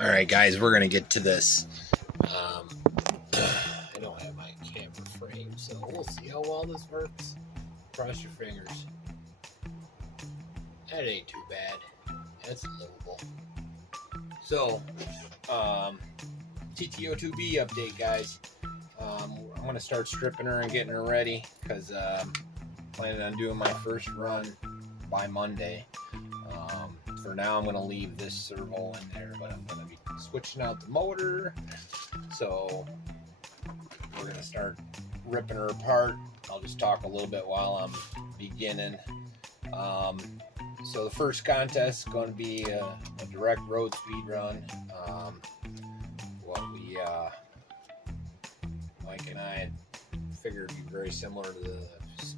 All right, guys, we're gonna get to this. I don't have my camera frame, so we'll see how well this works. Cross your fingers. That ain't too bad. That's livable. So, TTO2B update, guys. I'm gonna start stripping her and getting her ready because planning on doing my first run by Monday. For now, I'm gonna leave this servo in there, but I'm gonna be switching out the motor. So we're gonna start ripping her apart. I'll just talk a little bit while I'm beginning. So the first contest is going to be a direct road speed run. What we Mike and I had figured would be very similar to the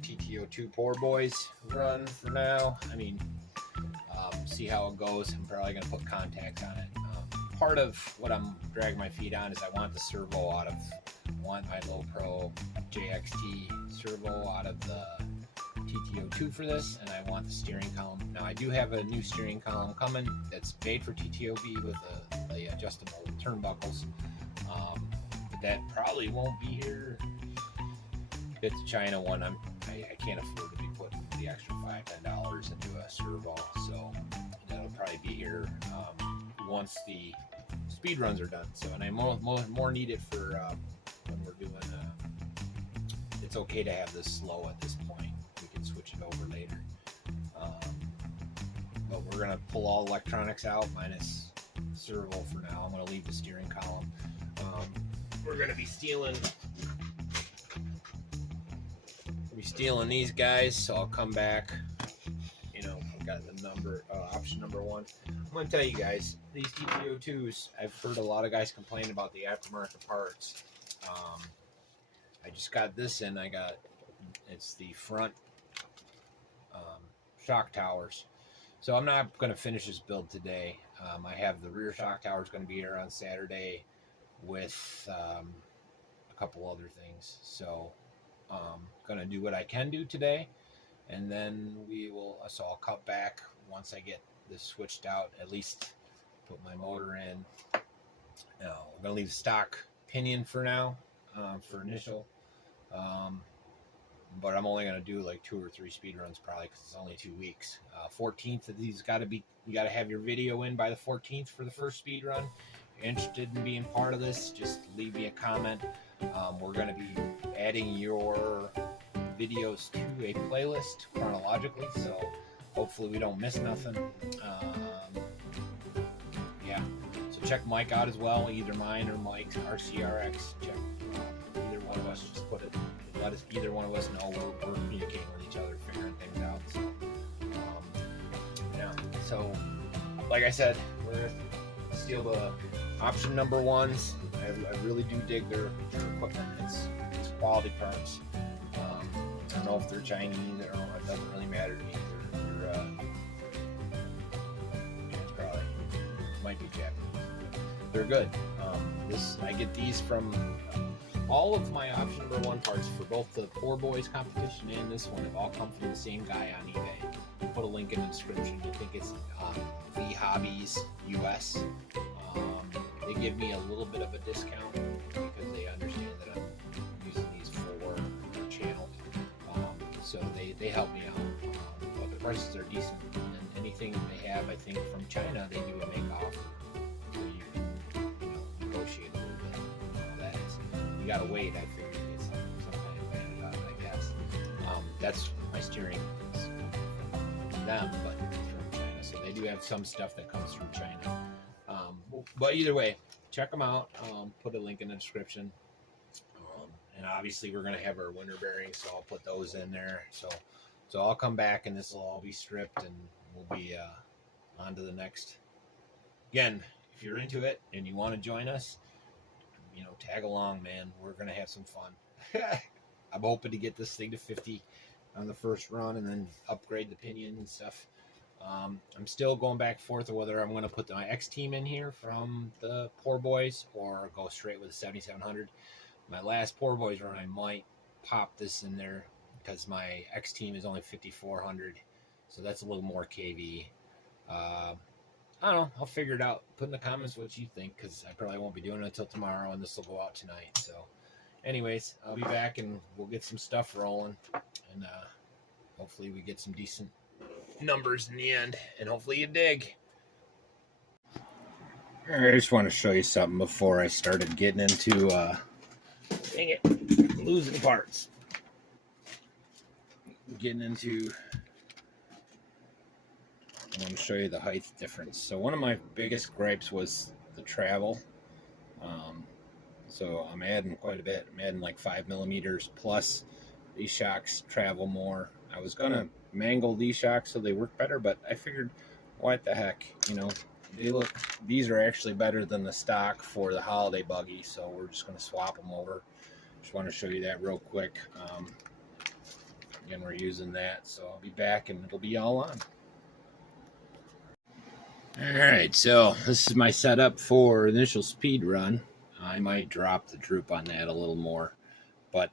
TTO2 Poor Boys run for now. I mean, see how it goes. I'm probably going to put contacts on it. Part of what I'm dragging my feet on is I want the servo out of, I want my Low Pro JXT servo out of the TTO2 for this, and I want the steering column. Now I do have a new steering column coming that's made for TTO-B with the adjustable turnbuckles, but that probably won't be here. It's a China one. I can't afford to be putting the extra $5-10 into a servo, so that'll probably be here once the speed runs are done. So, and I more need it for when we're doing. It's okay to have this slow at this point. We can switch it over later. But we're gonna pull all electronics out minus servo for now. I'm gonna leave the steering column. We're gonna be stealing these guys, so I'll come back. You know, I've got the number option number 1. I'm gonna tell you guys, these TTO2s, I've heard a lot of guys complain about the aftermarket parts. I just got this in. It's the front shock towers. So I'm not going to finish this build today. I have the rear shock towers going to be here on Saturday with a couple other things. So going to do what I can do today, and then so I'll cut back once I get this switched out, at least put my motor in. I'm going to leave the stock pinion for now, for initial. But I'm only going to do like 2 or 3 speed runs probably because it's only 2 weeks. 14th of these you got to have your video in by the 14th for the first speed run. If you're interested in being part of this, just leave me a comment. We're going to be adding your videos to a playlist chronologically, so hopefully we don't miss nothing. Yeah, so check Mike out as well, either mine or Mike's RCRX. Check either one of us, just let us, either one of us know we're communicating with each other, figuring things out. So, yeah. So, like I said, we're gonna steal the option number 1s. I really do dig their equipment. It's quality parts. I don't know if they're Chinese. I don't know. It doesn't really matter to me. It's probably might be Japanese. They're good. I get these from. All of my option number 1 parts for both the Poor Boys competition and this one have all come from the same guy on eBay. I'll put a link in the description. I think it's V Hobbies US. They give me a little bit of a discount because they understand that I'm using these for their channel. So they help me out. But the prices are decent. And anything they have, I think, from China, they do a make offer. So you can negotiate a little bit. That is. You gotta wait. I figured to get some kind of advantage out of it, I guess. That's my steering from them, but it's from China. So they do have some stuff that comes from China. But either way, check them out. Put a link in the description. And obviously we're gonna have our winter bearings, so I'll put those in there. So I'll come back and this will all be stripped, and we'll be on to the next. Again, if you're into it and you want to join us, tag along, man. We're gonna have some fun. I'm hoping to get this thing to 50 on the first run, and then upgrade the pinion and stuff. I'm still going back and forth of whether I'm going to put my X Team in here from the Poor Boys or go straight with the 7700. My last Poor Boys run, I might pop this in there because my X Team is only 5400, so that's a little more KV. I don't know. I'll figure it out. Put in the comments what you think, because I probably won't be doing it until tomorrow, and this will go out tonight. So, anyways, I'll be back, and we'll get some stuff rolling, and hopefully we get some decent numbers in the end, and hopefully you dig. All right, I just want to show you something before I started getting into, dang it, I'm losing parts. Getting into, I want to show you the height difference. So one of my biggest gripes was the travel. So I'm adding quite a bit. I'm adding like 5 millimeters plus. These shocks travel more. I was gonna mangle these shocks so they work better, but I figured, what the heck, you know, these are actually better than the stock for the holiday buggy, so we're just gonna swap them over. Just want to show you that real quick. Again, we're using that, so I'll be back and it'll be all on. Alright, so this is my setup for initial speed run. I might drop the droop on that a little more, but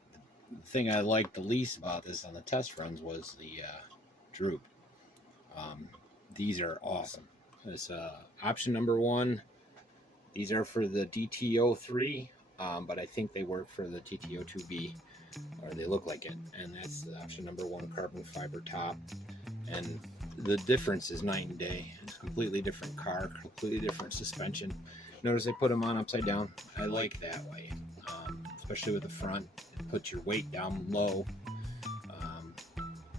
the thing I liked the least about this on the test runs was the droop. These are awesome. This option number 1, these are for the DTO3, but I think they work for the TTO2B, or they look like it, and that's the option number 1 carbon fiber top. And the difference is night and day. It's a completely different car, completely different suspension. Notice I put them on upside down. I like that way, especially with the front. It puts your weight down low,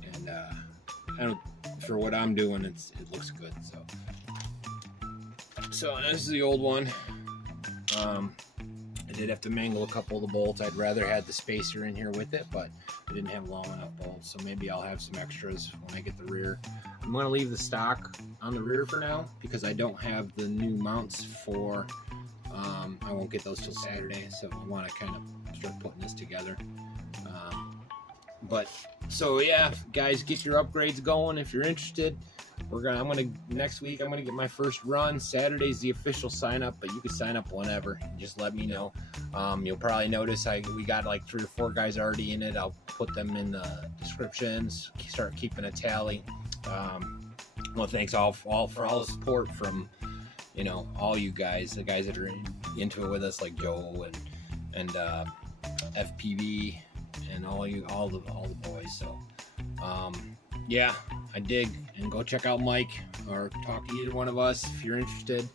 and I don't, for what I'm doing, it looks good. So this is the old one. I did have to mangle a couple of the bolts. I'd rather had the spacer in here with it, but I didn't have long enough bolts, so maybe I'll have some extras when I get the rear. I'm going to leave the stock on the rear for now because I don't have the new mounts for, I won't get those till Saturday, so I want to kind of start putting this together. So yeah, guys, get your upgrades going if you're interested. Next week I'm gonna get my first run. Saturday's the official sign up, but you can sign up whenever. Just let me know. You'll probably notice we got like 3 or 4 guys already in it. I'll put them in the descriptions. Start keeping a tally. Well, thanks all for all the support from, you know, all you guys, the guys that are into it with us, like Joe and FPV and all the boys. So yeah, I dig. And go check out Mike or talk to either one of us if you're interested.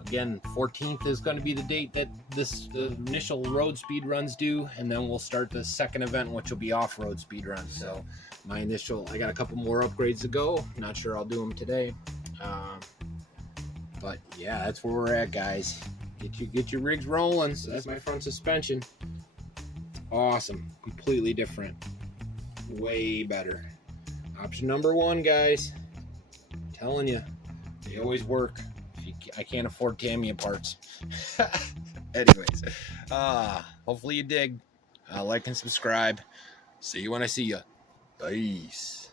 Again, 14th is going to be the date that the initial road speed runs do, and then we'll start the second event, which will be off-road speed runs. So I got a couple more upgrades to go. Not sure I'll do them today, but yeah, that's where we're at, guys. Get your rigs rolling. So that's my front suspension. It's awesome, completely different, way better. Option number 1, guys. I'm telling you, they always work. I can't afford Tamiya parts. Anyways, hopefully you dig. Like and subscribe. See you when I see you. Peace.